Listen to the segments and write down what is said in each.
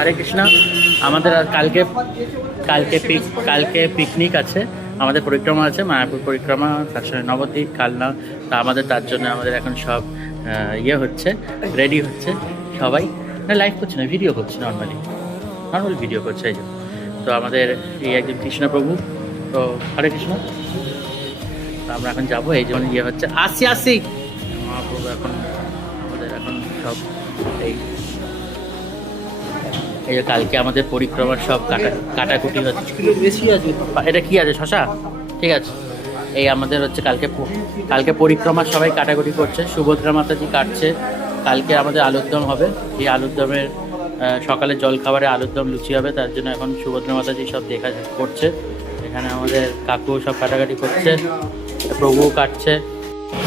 হরে কৃষ্ণ। আমাদের আর কালকে পিকনিক আছে, আমাদের পরিক্রমা আছে, মায়াপুর পরিক্রমা, তার সঙ্গে নবদ্বীপ, কালনা। তা তার জন্য আমাদের এখন সব ইয়ে হচ্ছে, রেডি হচ্ছে সবাই। না লাইভ করছে না, ভিডিও করছে, নর্মাল ভিডিও করছে এই জন্য। তো আমাদের এই একজন কৃষ্ণপ্রভু, তো হরে কৃষ্ণ। তো আমরা এখন যাবো, এই জন্য ইয়ে হচ্ছে, আসি মহাপ্রভু। এখন আমাদের এখন সব এই যে কালকে আমাদের পরিক্রমার সব কাটাকুটি হচ্ছে। বেশি আছে, এটা কি আছে, শশা? ঠিক আছে। এই আমাদের হচ্ছে কালকে পরিক্রমার সবাই কাটাকুটি করছে। সুভদ্রা মাতাজি কাটছে। কালকে আমাদের আলুর দম হবে। এই আলুর দমের সকালে জলখাবারে আলুর দম লুচি হবে, তার জন্য এখন সুভদ্রা মাতাজি সব করছে। এখানে আমাদের কাকু সব কাটাকাটি করছে, প্রভু কাটছে।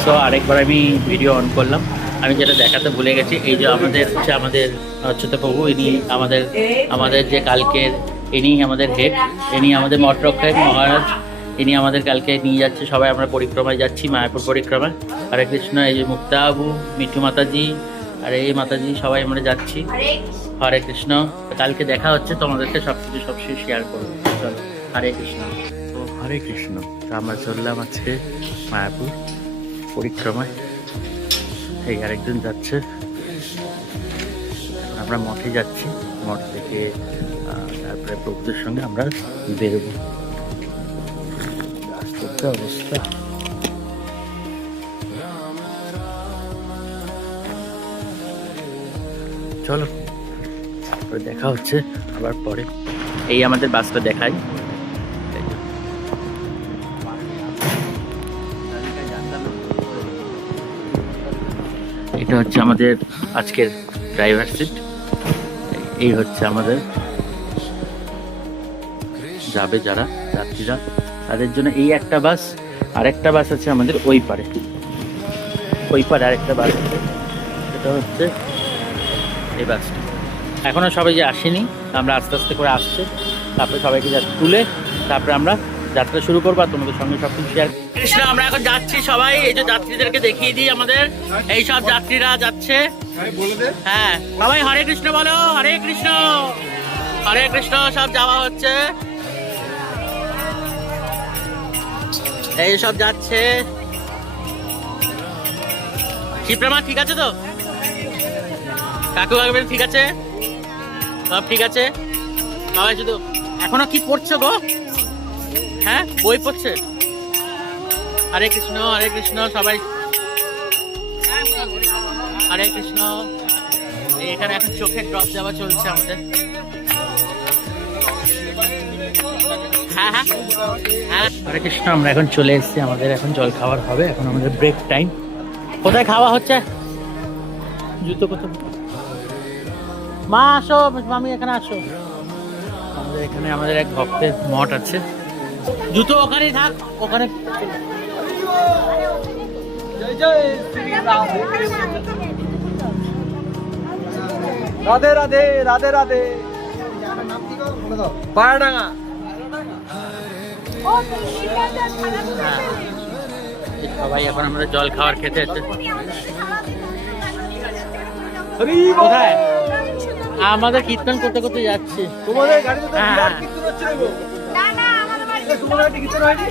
সো আরেকবার আমি ভিডিও অন করলাম, আমি যেটা দেখাতে ভুলে গেছি, এই যে আমাদের হচ্ছে তো প্রভু, ইনি আমাদের যে কালকের, ইনি আমাদের হেড, ইনি আমাদের মঠরক্ষক মহারাজ, ইনি আমাদের কালকে নিয়ে যাচ্ছে। সবাই আমরা পরিক্রমায় যাচ্ছি, মায়াপুর পরিক্রমায়। হরে কৃষ্ণ। এই যে মুক্তাবু, মিঠু মাতাজি আর এই মাতাজি, সবাই আমরা যাচ্ছি। হরে কৃষ্ণ। কালকে দেখা হচ্ছে, তোমাদেরকে সবকিছু শেয়ার করবো। চলো, হরে কৃষ্ণ। তো হরে কৃষ্ণ। তো আমরা চললাম আজকে মায়াপুর পরিক্রমায়। এই আরেকজন যাচ্ছে, আমরা মঠে যাচ্ছি। মঠ থেকে তারপরে প্রভুদের সঙ্গে আমরা বেরোবো। অবস্থা চলো, দেখা হচ্ছে আবার পরে। এই আমাদের বাসটা দেখাই। এটা হচ্ছে আমাদের আজকের ড্রাইভার সিট। এই হচ্ছে আমাদের যাবে যারা যাত্রীরা, তাদের জন্য এই একটা বাস। আরেকটা বাস আছে আমাদের ওই পারে আরেকটা বাস আছে, সেটা হচ্ছে এই বাসটা। এখনো সবাই যে আসেনি, আমরা আস্তে আস্তে করে আসছে। তারপরে সবাইকে তুলে তারপরে আমরা যাত্রা শুরু করবো, আর তোমাদের সঙ্গে সবকিছু শেয়ার। কৃষ্ণ, আমরা এখন যাচ্ছি সবাই। এই যে যাত্রীদেরকে দেখিয়ে দিই, আমাদের এই সব যাত্রীরা যাচ্ছে। হ্যাঁ সবাই হরে কৃষ্ণ বলো, হরে কৃষ্ণ হরে কৃষ্ণ। সব যাওয়া হচ্ছে, এই সব যাচ্ছে। শিপ্রামা ঠিক আছে তো? কাকু কাকু ঠিক আছে? সব ঠিক আছে সবাই? শুধু এখনো কি পড়ছো গো? হ্যাঁ, বই পড়ছে। হরে কৃষ্ণ সবাই, হরে কৃষ্ণ। এখানে এখন চোখের ড্রপ দেওয়া চলছে আমাদের। হ্যাঁ হরে কৃষ্ণ। আমরা এখন চলে এসেছি, আমাদের এখন জল খাবার হবে। এখন আমাদের ব্রেক টাইম। কোথায় খাওয়া হচ্ছে? জুতো কোথায়? মা আসো, মামি এখানে আসো। আমাদের এখানে আমাদের এক ভক্তের মঠ আছে। জুতো ওখানেই থাক, ওখানে। রাধে রাধে রাধে রাধে। পায়রাডাঙ্গা। সবাই এখন আমরা জল খাবার খেতে হচ্ছে। কোথায়? আমাদের কীর্তন করতে করতে যাচ্ছি। তোমাদের গাড়িতে তো বিরাট কীর্তন হচ্ছে রে গো। না না, আমাদের বাড়িতে তোমার গাড়িতে কীর্তন হয়নি?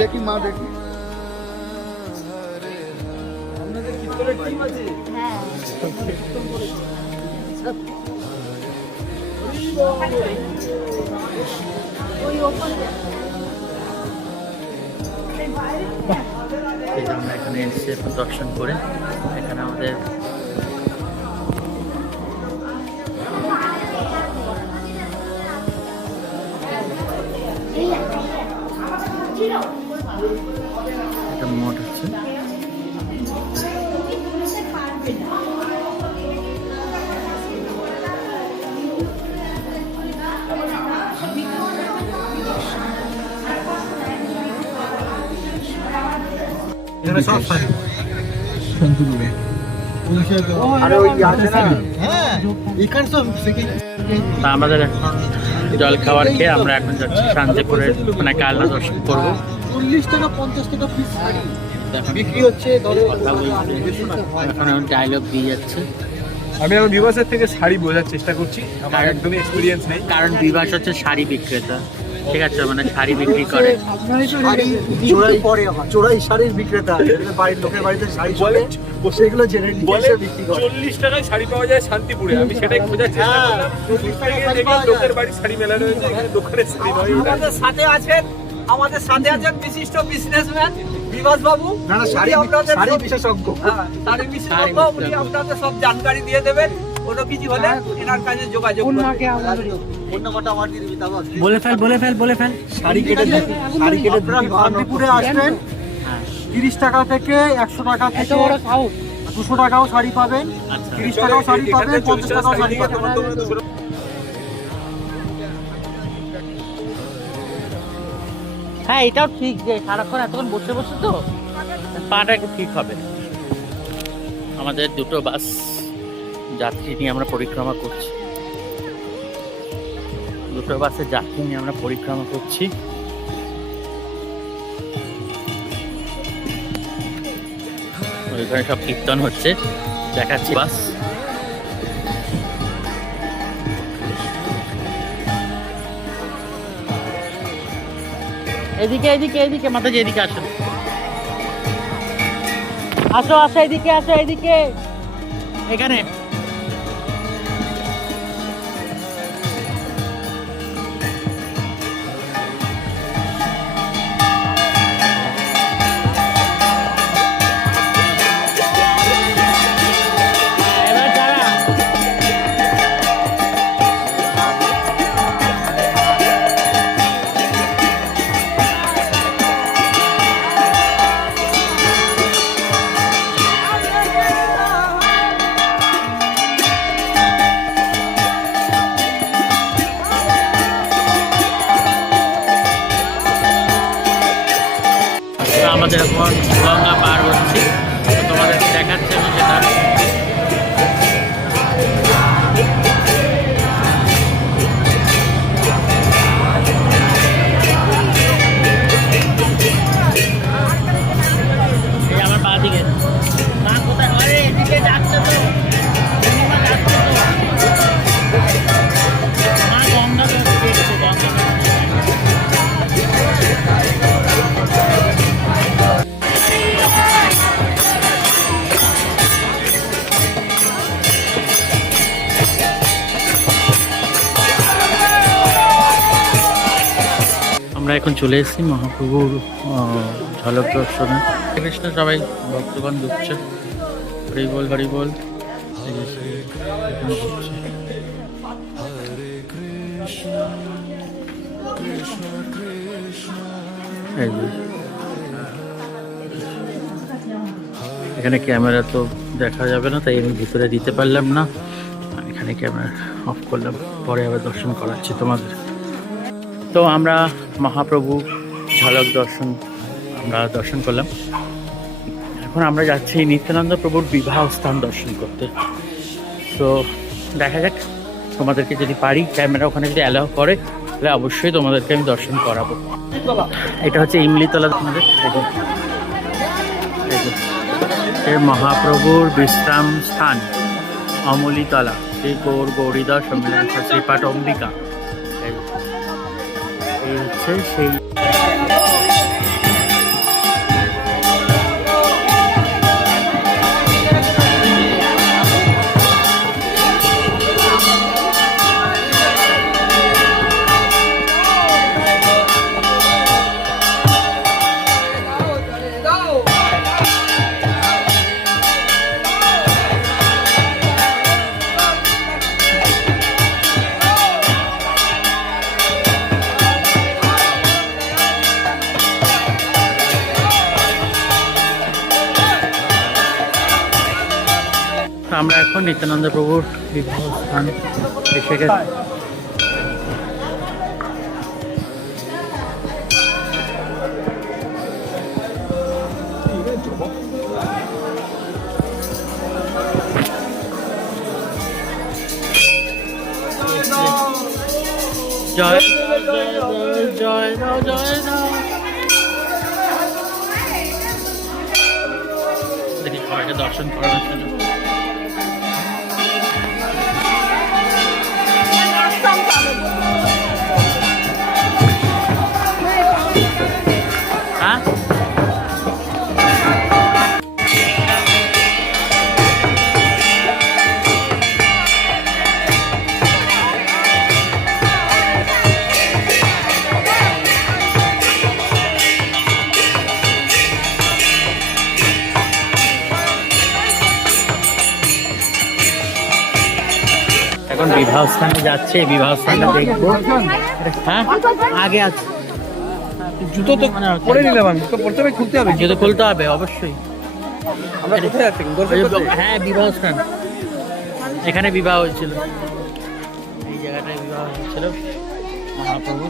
দেখি মা, দেখি আপনাদের কীর্তনের টিম আছে। হ্যাঁ, কীর্তন করে ওই ওপরে আমরা এখানে এসে দর্শন করে এখানে আমাদের একটা মঠ আছে। সব সারি শান্তনুরে আমাদের এখন জল খাবার খেয়ে আমরা এখন যাচ্ছি শান্তিপুরের, মানে কালনা দর্শন করবো। 40 টাকা 50 টাকা পিস বিক্রি হচ্ছে। এখন ডায়লগ দিয়ে যাচ্ছে। আমি এখন বিবাসের থেকে শাড়ি বোঝার চেষ্টা করছি, আমার কারণ- একদমই এক্সপিরিয়েন্স নেই। কারণ বিভাস হচ্ছে শাড়ি বিক্রেতা, ঠিক আছে, মানে শাড়ি বিক্রি করে। শাড়ি চোরাই পরে আমার চোরাই শাড়ির বিক্রেতা, যেগুলো বাড়ির লোকের বাড়িতে শাড়ি চলে সেগুলো জেনে নিয়ে বলে এসে বিক্রি করে। 40 টাকায় শাড়ি পাওয়া যায় শান্তিপুরে, আমি সেটাই খোঁজার চেষ্টা করলাম। দূর থেকে দেখলাম লোকের বাড়ি শাড়ি মেলা রয়েছে, এখানে দোকানের শাড়ি নয় ওটা। আমাদের সাথে আছেন বিশিষ্ট বিজনেসম্যান বিভাস বাবু। না না, শাড়ি শাড়ি বিশেষজ্ঞ। শাড়ি বিশেষজ্ঞ, উনি আপনাদের সব জানকারি দিয়ে দেবেন। কোনো কিছু হলে এনার কাছে যোগাযোগ করুন। ফোন নাম্বারটা আমার দিয়ে দিবি তারপর। বলে ফেল। শাড়ি কেটে শান্তিপুরে আসবেন, 30 টাকা থেকে 100 টাকা থেকে 200 টাকাও শাড়ি পাবেন, আচ্ছা 30 টাকাও শাড়ি পাবেন, 50 টাকাও শাড়ি পাবেন। হ্যাঁ, এটাও ঠিক যে সারাক্ষণ এতক্ষণ বসে বসে তো পাটা একটু ঠিক হবে। আমাদের দুটো বাস যাত্রী নিয়ে আমরা পরিক্রমা করছি, দুটো বাসের যাত্রী নিয়ে আমরা পরিক্রমা করছি। ওইখানে সব কীর্তন হচ্ছে, দেখাচ্ছি বাস। এদিকে মাতাজি, এদিকে আসো, এদিকে এখানে। এবার দাঁড়া। তো আমাদের এখন গঙ্গা পার হচ্ছি, তো তোমাদের দেখাচ্ছে আমি সেটা। এই আমার পা দিকে মা কোথায়? আরে এদিকে যাচ্ছে তো, পূর্ণিমা যাচ্ছে তো। মা গঙ্গা তো দেখছে, গঙ্গা আমরা এখন চলে এসেছি মহাপ্রভুর ঝলক দর্শনে। কৃষ্ণ, সবাই ভক্তগণ ঢুকছে, হরি বল হরি বল। এই যে সে এখানে ঢুকছে। এই যে। এখানে ক্যামেরা তো দেখা যাবে না, তাই আমি ভিতরে দিতে পারলাম না, এখানে ক্যামেরা অফ করলাম, পরে আবার দর্শন করাচ্ছি তোমাদের। তো আমরা মহাপ্রভু ঝলক দর্শন আমরা দর্শন করলাম। এখন আমরা যাচ্ছি নিত্যানন্দ প্রভুর বিবাহ স্থান দর্শন করতে। তো দেখা যাক, তোমাদেরকে যদি পারি, ক্যামেরা ওখানে যদি অ্যালাউ করে, তাহলে অবশ্যই তোমাদেরকে আমি দর্শন করাবো। এটা হচ্ছে ইমলিতলা, তোমাদের এই মহাপ্রভুর বিশ্রাম স্থান অমলিতলা, শ্রী গৌর গৌরীদাস সম্মেলন শ্রীপাঠ অম্বিকা। এই হচ্ছে সেই আমরা এখন নিত্যানন্দ প্রভুর বিবাহ স্থান এসে গেছি। জয় জয় জয় জয় জয় দেখি সবাইকে দর্শন করানোর জন্য এখন বিবাহ স্থানে যাচ্ছে, বিবাহ স্থানটা দেখবো। হ্যাঁ আগে আছে, জুতো তো পরে নিলাম আমি, তো পড়তে হবে, খুলতে হবে। জুতো খুলতে হবে অবশ্যই। আমরা কোথায় যাচ্ছি? হ্যাঁ বিবাহ স্থান, এখানে বিবাহ হয়েছিল, এই জায়গাটায় বিবাহ হয়েছিল মহাপ্রভু।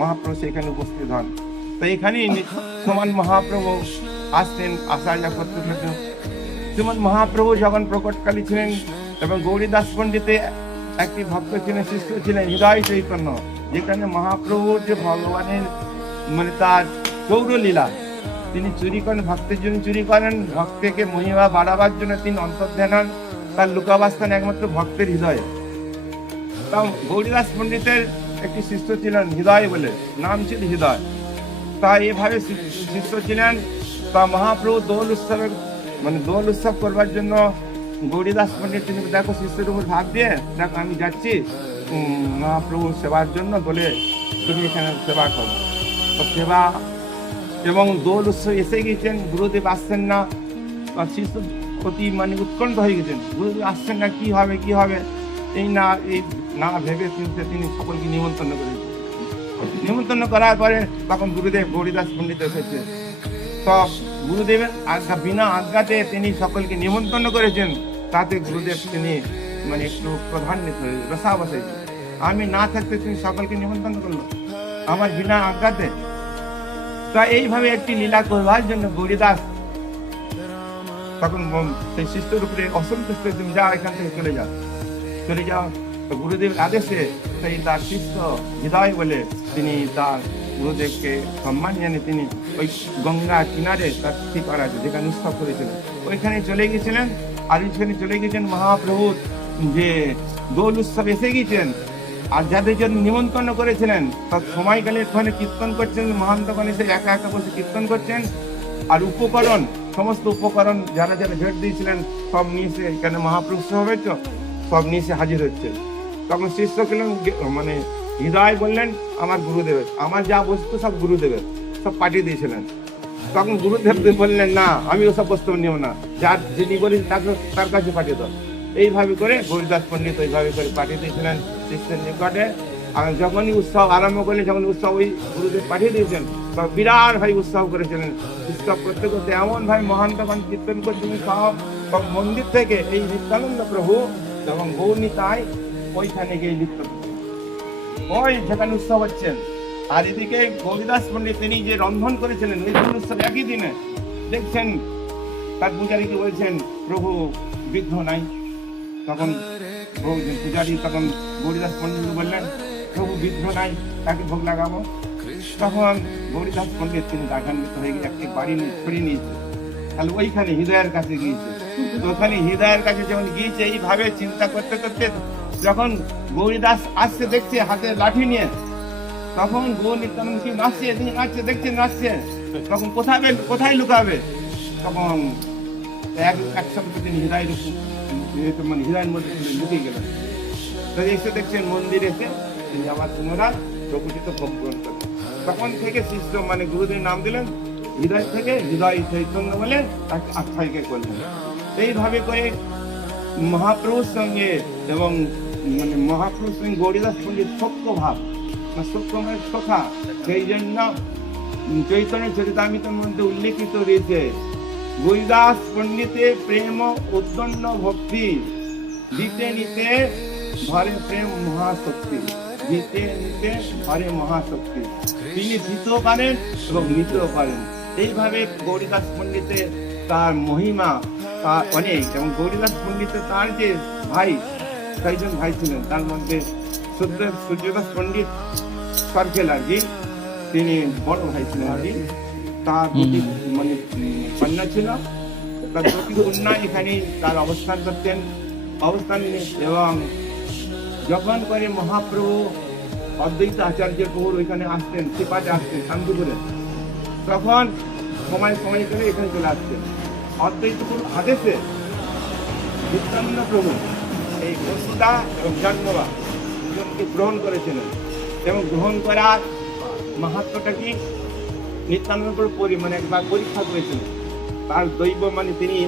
মহাপ্রভু সেখানে উপস্থিত হন। তো এখানেই শ্রীমন মহাপ্রভু আসতেন, আসার করতে থাকেন। শ্রীমন মহাপ্রভু যখন প্রকটকালী ছিলেন এবং গৌরীদাস পণ্ডিতে একটি ভক্ত ছিলেন, শিষ্য ছিলেন হৃদয় চৈতন্য, যেখানে মহাপ্রভুর যে ভগবানের মানে তার চৌরলীলা তিনি চুরি করেন, ভক্তের জন্য চুরি করেন, ভক্তকে মহিমা বাড়াবার জন্য তিনি অন্তর্ধান হন। তার লুকাবাস্থান একমাত্র ভক্তের হৃদয়ে। তাও গৌরীদাস পণ্ডিতের একটি শিষ্য ছিলেন হৃদয় বলে, নাম ছিল হৃদয়। তা এভাবে শিষ্য ছিলেন। তা মহাপ্রভু দোল উৎসবের মানে দোল উৎসব করবার জন্য গৌরীদাস পণ্ডিত তিনি দেখো শিষ্যের উপর ভাগ দিয়ে, দেখো আমি যাচ্ছি মহাপ্রভুর সেবার জন্য, বলে তুমি এখানে সেবা করো। তো সেবা এবং দোল উৎসব এসে গিয়েছেন, গুরুদেব আসছেন না। শিষ্য অতি মানে উৎকণ্ঠ হয়ে গেছেন, গুরুদেব আসছেন না, কি হবে কি হবে। এই না ভেবে চিন্তে তিনি সকলকে নিমন্ত্রণ করেছেন। নিমন্ত্রণ করার পরে তখন গুরুদেব গৌরীদাস পণ্ডিত এসেছে। তো গুরুদেবের আজ্ঞা, বিনা আজ্ঞাতে তিনি সকলকে নিমন্ত্রণ করেছেন। তাতে গুরুদেব তিনি মানে একটু প্রধান্বিত হয়ে রসা বসেছে। আমি না থাকতে তিনি সকলকে নিমন্ত্রণ করলো আমার বিনা আজ্ঞাতে। তা এইভাবে একটি লীলা করবার জন্য গৌরীদাস তখন সেই শিষ্যের উপরে অসন্তুষ্ট, তুমি যা এখান থেকে চলে যাও। তো গুরুদেবের আদেশে সেই তার শিষ্য হৃদয় বলে তিনি তার গুরুদেবকে সম্মান জানিয়ে তিনি ওই গঙ্গা কিনারে তার স্থিপার আছে যেখানে উৎসব করেছিলেন, ওইখানে চলে গিয়েছিলেন। আর ওইখানে চলে গিয়েছেন মহাপ্রভুর যে দোল উৎসব এসে গিয়েছেন। আর যাদের জন্য নিমন্ত্রণ করেছিলেন তার সময়কালে ওখানে কীর্তন করছেন, মহান্তগণ এসে একা একা বসে কীর্তন করছেন। আর উপকরণ, সমস্ত উপকরণ যারা যারা ভেট দিয়েছিলেন সব নিয়ে এসে এখানে মহাপ্রভু হবে তো সব নিয়ে এসে হাজির হচ্ছে। তখন শিষ্য গেলেন মানে হৃদয় বললেন আমার গুরুদেবের, আমার যা বস্তু সব গুরুদেবের, সব পাঠিয়ে দিয়েছিলেন। তখন গুরুদেব বললেন না, আমি ওসব বস্তু নিও না, যার যিনি বলি তার কাছে পাঠিয়ে দাও। এইভাবে করে গৌরীদাস পণ্ডিত ওইভাবে করে পাঠিয়ে দিয়েছিলেন শিষ্যের নিকটে। আর যখনই উৎসব আরম্ভ করলে, যখন উৎসব ওই গুরুদেব পাঠিয়ে দিয়েছেন, তখন বিরাট ভাই উৎসব করেছিলেন। উৎসব করতে করতে এমন ভাই মহান্তগণ কীর্তন করছিলেন, সব মন্দির থেকে এই নিত্যানন্দ প্রভু এবং গৌরনীতায় ওইখানে গিয়ে লিপ্ত, ওই যেখানে উৎসব হচ্ছেন। আর এদিকে গৌরীদাস পণ্ডিত তিনি যে রন্ধন করেছিলেন ওই উৎসব একই দিনে দেখছেন, তার পূজারীকে বলছেন প্রভু বিঘ্ন নাই। তখন পূজারী তখন গৌরীদাস পণ্ডিত বললেন প্রভু বিঘ্ন নাই, তাকে ভোগ লাগাবো। তখন গৌরীদাস পণ্ডিত তিনি রাগান্বিত হয়ে গিয়ে একটি বাড়ি ছড়িয়ে নিয়েছে। তাহলে ওইখানে হৃদয়ের কাছে গিয়েছে। তো ওখানে হৃদয়ের কাছে যখন গিয়েছে, এইভাবে চিন্তা করতে করতে যখন গৌরীদাস আসছে দেখছে হাতে লাঠি নিয়ে, তখন গৌর নিত্যানন্দ কি নাচছে, তিনি নাচছে দেখছে নাচছে, তখন কোথায় লুকাবে। তখন একসঙ্গে তিনি হৃদয় মানে হৃদয়ের মধ্যে লুকিয়ে গেলেন। এসে দেখছেন মন্দিরে এসে তিনি আবার পুনরায় প্রকৃতিতে ভোগ গ্রহণ করেন। তখন থেকে শিষ্য মানে গুরুদেব নাম দিলেন হৃদয় থেকে, হৃদয় চৈতন্য বলে তাকে আখ্যায়িকা করলেন। এইভাবে করে মহাপ্রভুর সঙ্গে এবং মানে মহাপ্রভুর সঙ্গে গৌরীদাস পণ্ডিত সত্য ভাব, সত্য মানে সখা, সেই জন্য চৈতন্য চরিতামৃতের মধ্যে উল্লেখিত রয়েছে গৌরীদাস পণ্ডিতে প্রেম উদ্দণ্ড ভক্তি, দিতে নিতে ধরে প্রেম মহাশক্তি, দিতে নিতে ধরে মহাশক্তি। তিনি দিতেও পারেন এবং নিতেও পারেন। এইভাবে গৌরীদাস পণ্ডিতের তার মহিমা তা অনেক। এবং গৌরীদাস পণ্ডিতের তার যে ভাই, ছয়জন ভাই ছিলেন, তার মধ্যে সূর্যদাস পণ্ডিত সরকেল আর কি, তিনি বড় ভাই ছিলেন আর কি। তার দুটি মানে কন্যা ছিল, তার দুটি কন্যা এখানে তার অবস্থান করতেন এবং যখন করে মহাপ্রভু অদ্বৈত আচার্য প্রভুর ওইখানে আসতেন, সিপাটে আসতেন শান্তিপুরে, তখন সময় করে এখানে চলে আসতেন। অদ্বৈত প্রভুর আদেশে নিত্যানন্দ প্রভু এই বসুদা এবং জন্মবা দুজনকে গ্রহণ করেছিলেন এবং গ্রহণ করার মাহাত্ম্যটা কি নিত্যানন্দ প্রভু মানে একবার পরীক্ষা করেছিলেন। তার দৈব মানে তিনি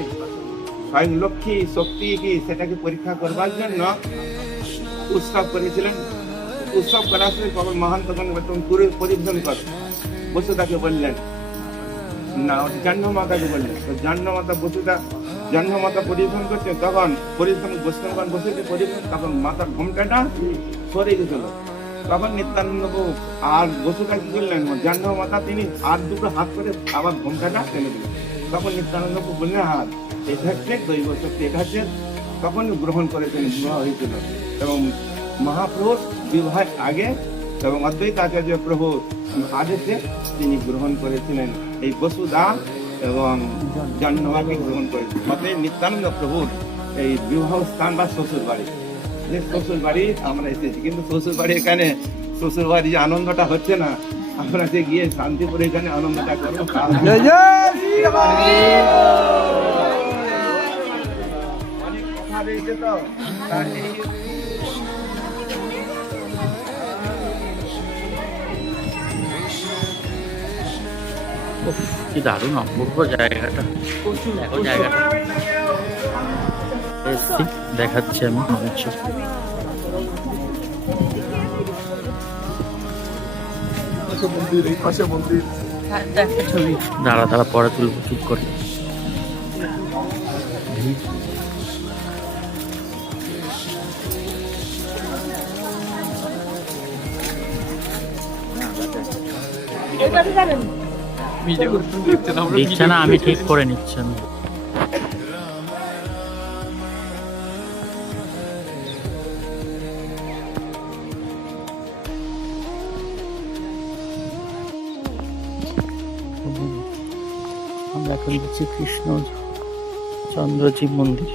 স্বয়ং লক্ষ্মী শক্তি কি সেটাকে পরীক্ষা করবার জন্য উৎসব করেছিলেন। উৎসব করার সময় তখন মহান তখন পরিবেশন কর বসুদাকে বললেন না, জাহ্নমাতাকে বললেন। তো জাহ্নমাতা বসুদা জাহ্নমাতা পরিবেশন করছে, তখন পরিবেশন বসেছে পরিবেশন, তখন মাতার ঘোমটাটা সরে গেছিল। তখন নিত্যানন্দ আর বসুদা কি করলেন, জাহ্নমাতা তিনি আর দুটো হাত করে আবার ঘোমটাটা টেনে দিলেন। তখন নিত্যানন্দ বললেন হাত এটা হচ্ছে দৈব শক্তি, এটা হচ্ছে তখন গ্রহণ করেছিলেন, বিবাহ হয়েছিল। এবং মহাপ্রভুর বিবাহের আগে এবং অদ্বৈত আচার্য প্রভু আদেশে তিনি গ্রহণ করেছিলেন এই বসুদা এবং জন্মবাকে গ্রহণ করেছিলেন। অতএব নিত্যানন্দ প্রভুর এই বিবাহ স্থান বা শ্বশুর বাড়ি, যে শ্বশুর বাড়ি আমরা এসেছি, কিন্তু শ্বশুর বাড়ি এখানে শ্বশুর বাড়ি যে আনন্দটা হচ্ছে না, আমরা যে গিয়ে শান্তিপুরে এখানে আনন্দটা করবো। অনেক কথা রয়েছে তো তার এই কি দারুণ অপূর্ব জায়গাটা, দেখো জায়গাটা এসছি, দেখাচ্ছি আমি কিছু। দাঁড়া পরে তুলবো, চুপ করে। দিচ্ছে না, আমি ঠিক করে নিচ্ছি। আমি আমরা এখন দেখছি কৃষ্ণ চন্দ্রজীব মন্দির,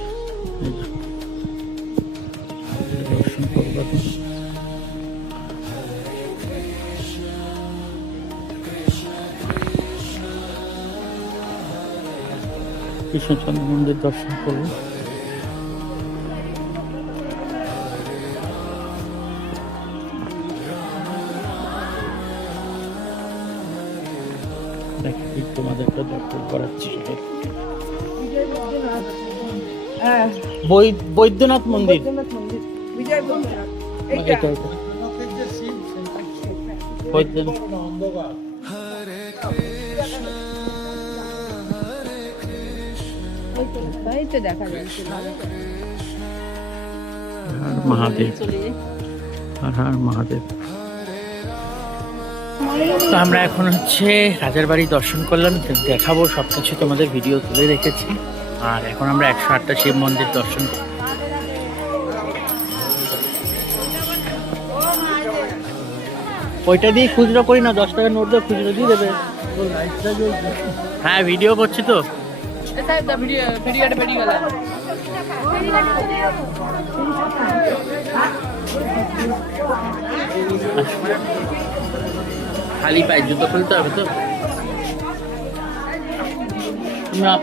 দর্শন করবো। কৃষ্ণচন্দ্র মন্দির দর্শন করবো। তোমাদেরকে দর্শন করাচ্ছি। বৈদ্যনাথ মন্দির, মহাদেব, হর হর মহাদেব। তো আমরা এখন হচ্ছে রাজার বাড়ি দর্শন করলাম, দেখাবো সবকিছু, তোমাদের ভিডিও তুলে রেখেছি। আর এখন আমরা 108টা শিব মন্দির দর্শন করি। ওইটা দিয়ে খুচরো করি না, 10 টাকা নোট দিয়ে খুচরো দিয়ে দেবে। হ্যাঁ, ভিডিও করছি তো। খালি পায়ে জুতো খুলতে হবে তো।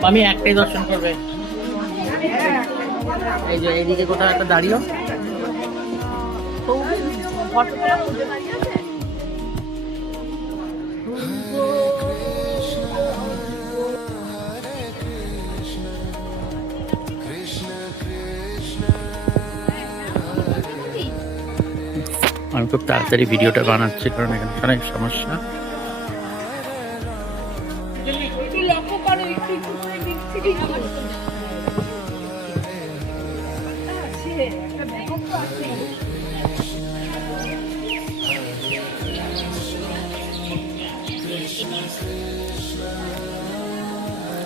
আমি একটাই দর্শন করবে। এই যে এইদিকে কোথাও একটা দাঁড়িয়ে আমি খুব তাড়াতাড়ি ভিডিওটা বানাচ্ছি, কারণ এখানে অনেক সমস্যা।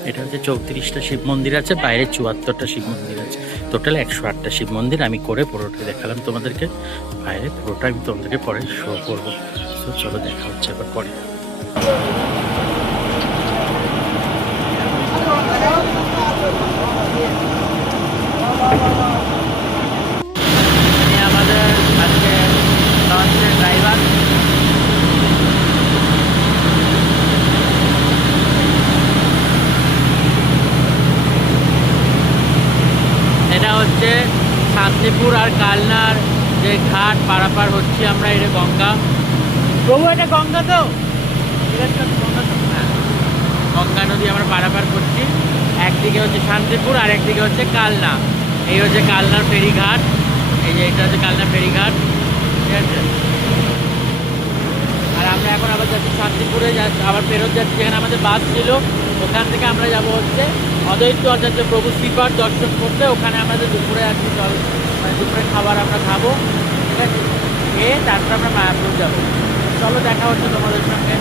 এটা হচ্ছে 34টা শিব মন্দির আছে, বাইরে 74টা শিব মন্দির আছে, টোটাল 108টা শিব মন্দির। আমি করে পুরোটা দেখালাম তোমাদেরকে, বাইরে পুরোটা আমি তোমাদেরকে পরে শো করবো। তো চলো দেখা হচ্ছে এবার পরে। আমাদের আজকে লঞ্চের ড্রাইভার, এটা হচ্ছে শান্তিপুর আর কালনার যে ঘাট পারাপার হচ্ছে আমরা, এটা গঙ্গা। প্রভু এটা গঙ্গা তো, গঙ্গা তো? হ্যাঁ, গঙ্গা নদী আমরা পারাপার করছি। একদিকে হচ্ছে শান্তিপুর আর একদিকে হচ্ছে কালনা। এই হচ্ছে কালনার ফেরিঘাট, এই যে এটা হচ্ছে কালনা ফেরিঘাট, ঠিক আছে। আর আমরা এখন আবার যাচ্ছি শান্তিপুরে, আবার ফেরত যাচ্ছি যেখানে আমাদের বাস ছিল। ওখান থেকে আমরা যাব হচ্ছে অদ্বৈত আচার্য প্রভু শ্রীপাদ দর্শন করতে। ওখানে আমাদের দুপুরে আজকে মানে দুপুরে খাবার আমরা খাবো, ঠিক আছে। খেয়ে তারপর আমরা মায়াপুর যাবো। চলো দেখা হচ্ছে তোমাদের সঙ্গে।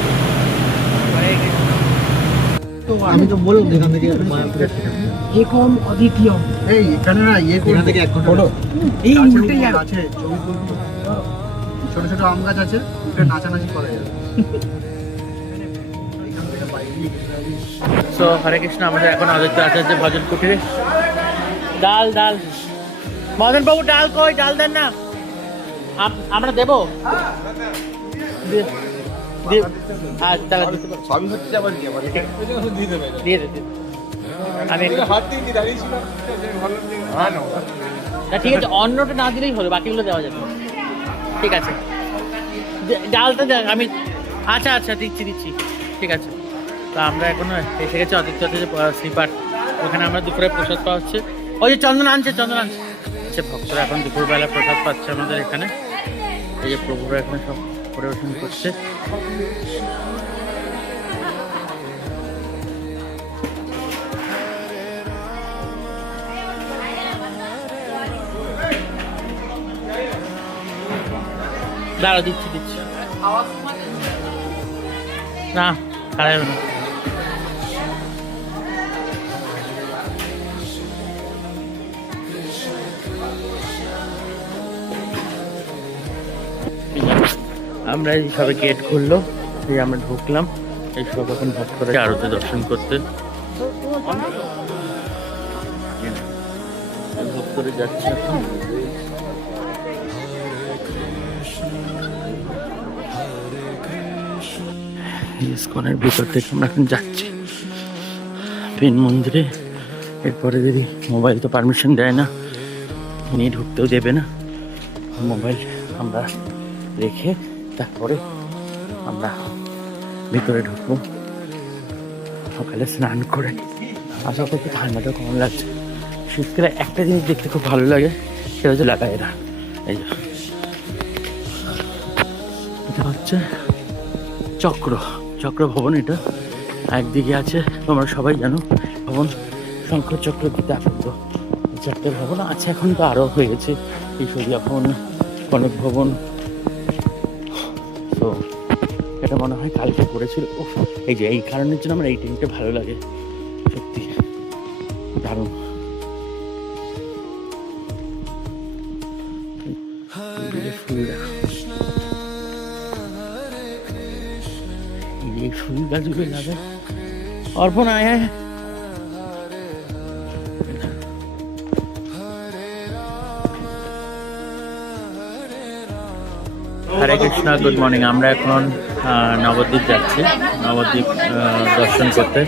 আমি তো বললাম এখান থেকে মায়াপুরের একম অদ্বিতীয়। এই এখানে না এখান থেকে 1 ঘন্টা এই উল্টে যাবে। আছে ছোট ছোট আম গাছ আছে, উঠে নাচানাচি করা যাবে। সো হরে কৃষ্ণ, আমাদের এখন অদ্বৈত আচার্য ভজন কুটিরে। ডাল ডাল মদন বাবু, ডাল কই? ডাল দেন না, আমরা দেবো। আচ্ছা সবই হচ্ছে আবার কি আবার দিয়ে দে। আমি হাত দিয়ে দাঁড়িয়েছিলাম, হ্যাঁ না না, ঠিক আছে, অন্যটা না দিলেই হবে, বাকিগুলো দেওয়া যাবে। ঠিক আছে, ডালটা দেখ আমি। আচ্ছা আচ্ছা, দিচ্ছি, ঠিক আছে। তো আমরা এখন এসে গেছি অদ্বৈত শ্রীপাঠ, ওখানে আমরা দুপুরে প্রসাদ পাওয়া হচ্ছে। ওই যে চন্দন আনছে ভক্তরা এখন দুপুরবেলা প্রসাদ পাচ্ছে আমাদের এখানে। এই যে প্রভুরা এখানে সব পরিবেশন করছে। দাঁড়া, দিচ্ছি না, খারাপ না। আমরা এই সবে গেট খুললো, এই আমরা ঢুকলাম, এই সব এখন ভক্তরা আরতি দর্শন করতে। ভক্তরা যাচ্ছে এখন। ইসকনের ভিতর থেকে আমরা এখন যাচ্ছি পেন মন্দিরে। এরপরে যদি মোবাইল তো পারমিশন দেয় না, উনি ঢুকতেও দেবে না। মোবাইল আমরা রেখে তারপরে আমরা ভিতরে ঢুকবো। সকালে স্নান করে আশা করতে ঠান্ডাটা কম লাগছে। শীতকালে একটা জিনিস দেখতে খুব ভালো লাগে, সেটা হচ্ছে লাগাইরা। এই যে এটা হচ্ছে চক্র ভবন। এটা একদিকে আছে, তোমরা সবাই জানো, ভবন শঙ্কর চক্র গীতা আবদ্ধ। চারটে ভবন আছে, এখন তো আরও হয়ে গেছে, ঈশ্বরী ভবন, কনক ভবন। তো এটা মনে হয় কালকে করেছিল। ও এই যে এই কারণের জন্য আমার এই টিমটা ভালো লাগে, সত্যি দারুণ। ফুল দেখো, এই ফুল গাছগুলো লাগে। অর্পণ আয়, হরে কৃষ্ণ, গুড মর্নিং। আমরা এখন নবদ্বীপ যাচ্ছি, নবদ্বীপ দর্শন করতে,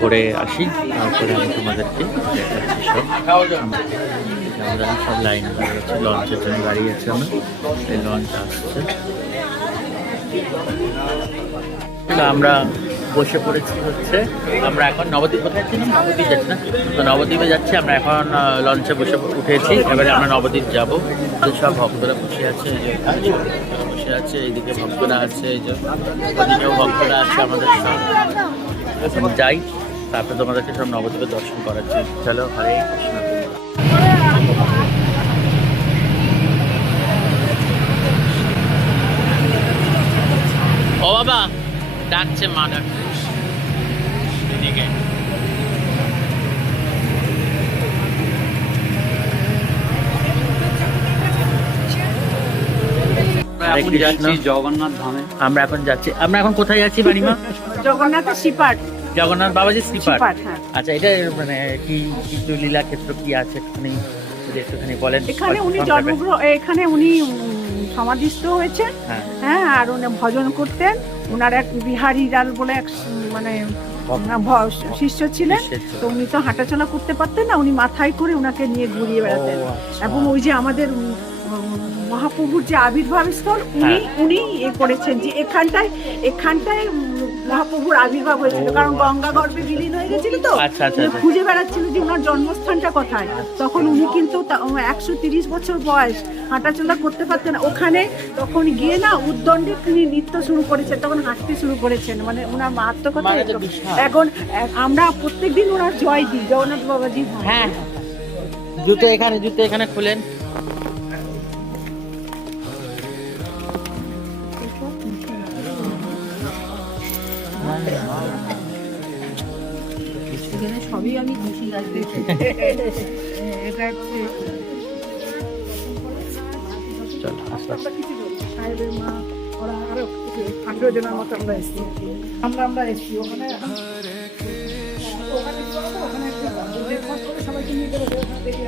করে আসি, তারপরে আমি তোমাদেরকে দেখাচ্ছি সব। আমরা সব লাইন দাঁড়িয়েছি, লঞ্চের জন্য দাঁড়িয়েছি আমরা, এই লঞ্চ আসছে। আমরা বসে পড়েছি হচ্ছে, আমরা এখন নবদ্বীপ কোথায় ছিলাম? নবদ্বীপ যাচ্ছি না, তো নবদ্বীপে যাচ্ছি আমরা এখন। লঞ্চে উঠেছি, এবারে আমরা নবদ্বীপ যাবো। সব ভক্তরা বসে আছে, বসে আছে, এইদিকে ভক্তরা আছে, এই যে ওদিকেও ভক্তরা আছে আমাদের সব। এখন যাই, তারপরে তোমাদেরকে সব নবদ্বীপে দর্শন করাচ্ছি। চলো, হরে কৃষ্ণ। ও বাবা ডাকছে, মা ডাকছে এদিকে। হরে এখন কৃষ্ণ। যাচ্ছি জগন্নাথ ধামে। আমরা এখন কোথায় যাচ্ছি বাড়িমা? জগন্নাথের শিপাট। জগন্নাথ বাবাজির শ্রীপাঠ। শিপাট, হ্যাঁ। আচ্ছা, এটা মানে কি কিছু লীলা ক্ষেত্র কি আছে একটুখানি যদি একটুখানি বলেন। এখানে উনি সংক্ষেপে। এখানে উনি সমাধিস্থ হয়েছেন। হ্যাঁ। হ্যাঁ, আর উনি ভজন করতেন। ওনার এক বিহারি লাল বলে এক মানে শিষ্য ছিলেন। তো উনি তো হাঁটাচলা করতে পারতেন না, উনি মাথায় করে ওনাকে নিয়ে ঘুরিয়ে বেড়াতেন। ও, আচ্ছা। এবং ওই যে আমাদের মহাপ্রভুর যে আবির্ভাব স্থল, উনি এ করেছেন যে এখানটায় মহাপ্রভুর আবির্ভাব হয়েছিল, কারণ গঙ্গা গর্ভে বিলীন হয়ে গেছিল তো। আচ্ছা, আচ্ছা, উনি আচ্ছা। খুঁজে বেড়াচ্ছিল যে ওনার জন্মস্থানটা কোথায়। তখন উনি কিন্তু 130 বছর বয়স, হাঁটাচলা করতে পারতেন না। ওখানে তখন গিয়ে না উদ্দণ্ডে তিনি নৃত্য শুরু করেছেন, তখন হাঁটতে শুরু করেছেন। মানে ওনার মাহাত্ম্য কথা। মানে তো বিশাল। এখন আমরা প্রত্যেকদিন ওনার জয় দিই, জগন্নাথ বাবাজি। হ্যাঁ, জুতো এখানে খুলেন। এখানে সবই আমি খুশি লাগবে। এটা হচ্ছে চল, আস্তে আস্তে। সাহেবের মা, ওরা আরো 18 জনের মতো আমরা এসেছি। আমরা এসেছি ওখানে। ওখানে একটা ব্রেকফাস্ট করে সবাইকে নিয়ে গেলে দেখি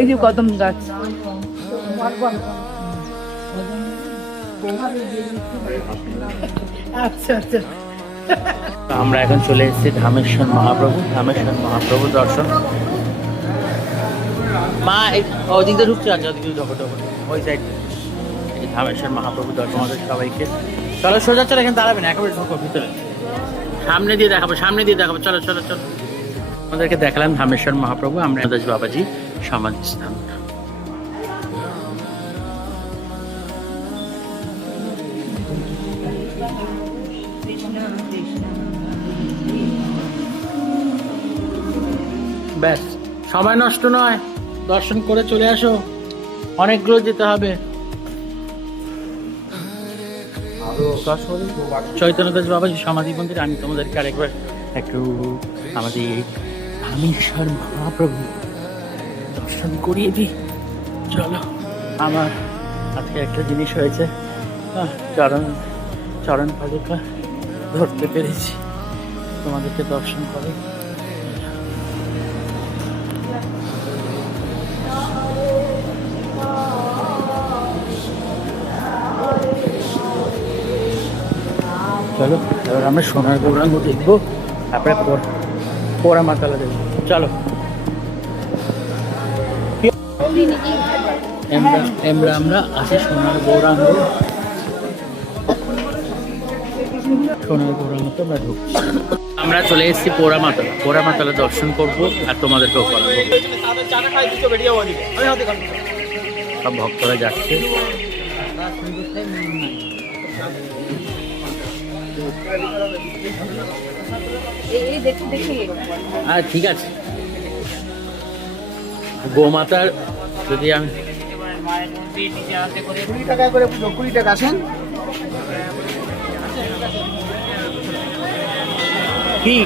এই যে কদম গাছ। আচ্ছা আচ্ছা। আমরা এখন চলে এসেছি ধামেশ্বর মহাপ্রভু দর্শন। মা ওদিক দিয়ে ঢুকছে, আচ্ছা ওদিকে ঢোকো ওই সাইড। ধামেশ্বর মহাপ্রভু দর্শন আমাদের সবাইকে। চলো সোজা চলো, এখানে দাঁড়াবে না, একেবারে ঢোকো ভিতরে। সামনে দিয়ে দেখাবো চলো। আমাদেরকে দেখালাম ধামেশ্বর মহাপ্রভু, আমরা বাবাজি সমাধিস্থান। ব্যাস, সময় নষ্ট নয়, দর্শন করে চলে আসো, অনেকগুলো যেতে হবে। চৈতন্যদাস বাবাজি সমাধি মন্দির। আমি তোমাদেরকে আরেকবার একটু আমাদের ধামেশ্বর মহাপ্রভু দর্শন করিয়ে দিই। চলো, আমার আজকে একটা জিনিস হয়েছে, চরণ পাদুকা ধরতে পেরেছি, তোমাদেরকে দর্শন করে। চলো, এবার আমরা সোনার গৌরাঙ্গ দেখবো, তারপরে পোড়া মাতালা দেখবো। চলো, আমরা আছি সোনার গৌরাঙ্গ। তো আমরা ঢুকছি। আমরা চলে এসেছি পোড়া মাতালা দর্শন করবো আর তোমাদেরকেও করাবো। সব ভক্তরা যাচ্ছে। ঠিক আছে, গোমাতার যদি আমি 20 টাকা করে পুজো, 20 টাকা আসেন। কি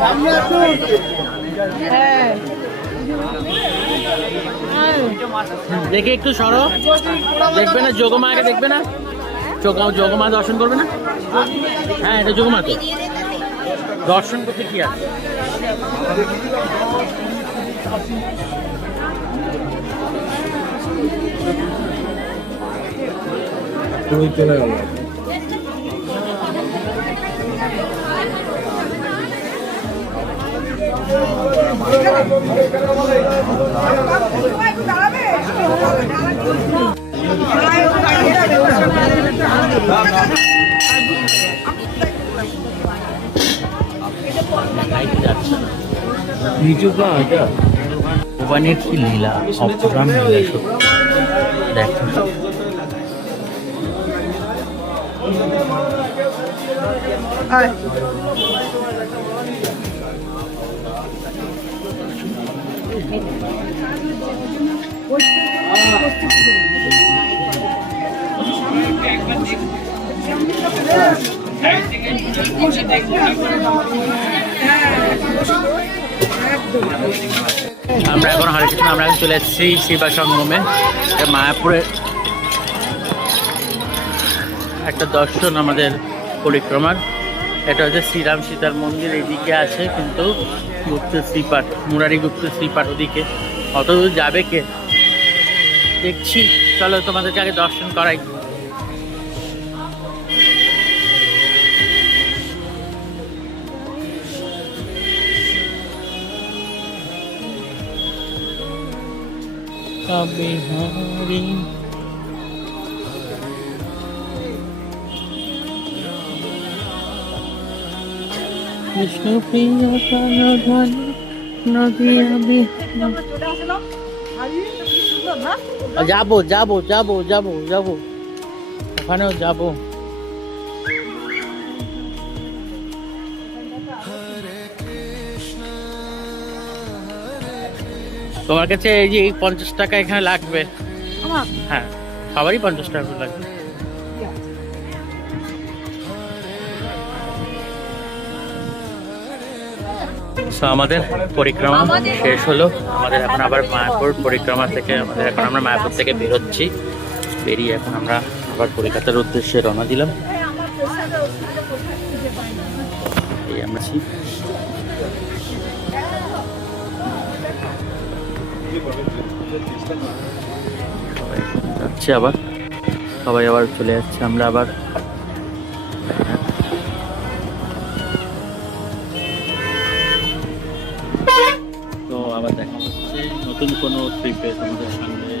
সামনে আসুন। দেখে একটু সরো, দেখবে না যোগমাকে, দেখবে না যোগমা দর্শন করবে না? হ্যাঁ, এটা যোগমা তো দর্শন করতে কি আছে। চলে গেল। ভগবানের কি লীলা, অপরাম লীলা সত্যি। দেখো আমরা এখন হরে কৃষ্ণ, আমরা এখন চলে এসেছি শিবা সঙ্গমে। এটা মায়াপুরে একটা দর্শন আমাদের পরিক্রমার। এটা হচ্ছে শ্রীরাম সীতার মন্দির এইদিকে আছে, কিন্তু গুপ্ত শ্রীপাঠ, মুরারি গুপ্ত শ্রীপাঠ ওদিকে। অত দূর যাবে কে, দেখছি। চলো তোমাদেরকে আগে দর্শন করাই। বিহারি কৃষ্ণ প্রিয় প্রাণধন নদী আমি চলে আসলাম। আরে, এটা কি সুন্দর না? যাবো যাবো যাবো যাবো যাবো, ওখানেও যাবো। তোমার কাছে এই যে এই 50 টাকা এখানে লাগবে? আমার হ্যাঁ, সবারই 50 টাকা করে লাগবে। So, আমাদের পরিক্রমা শেষ হলো। আমাদের এখন আবার মায়াপুর পরিক্রমা থেকে আমরা মায়াপুর থেকে বেরোচ্ছি। বেরিয়ে এখন আমরা আবার কলকাতার উদ্দেশ্যে রওনা দিলাম। আমার পেশাটা ওখানে কোথায় খুঁজে পাই না। এই আমরা সবাই যাচ্ছে আবার, সবাই আবার চলে যাচ্ছে। আমরা আবার তো আবার দেখা হচ্ছে নতুন কোনো ট্রিপে তোমাদের সঙ্গে।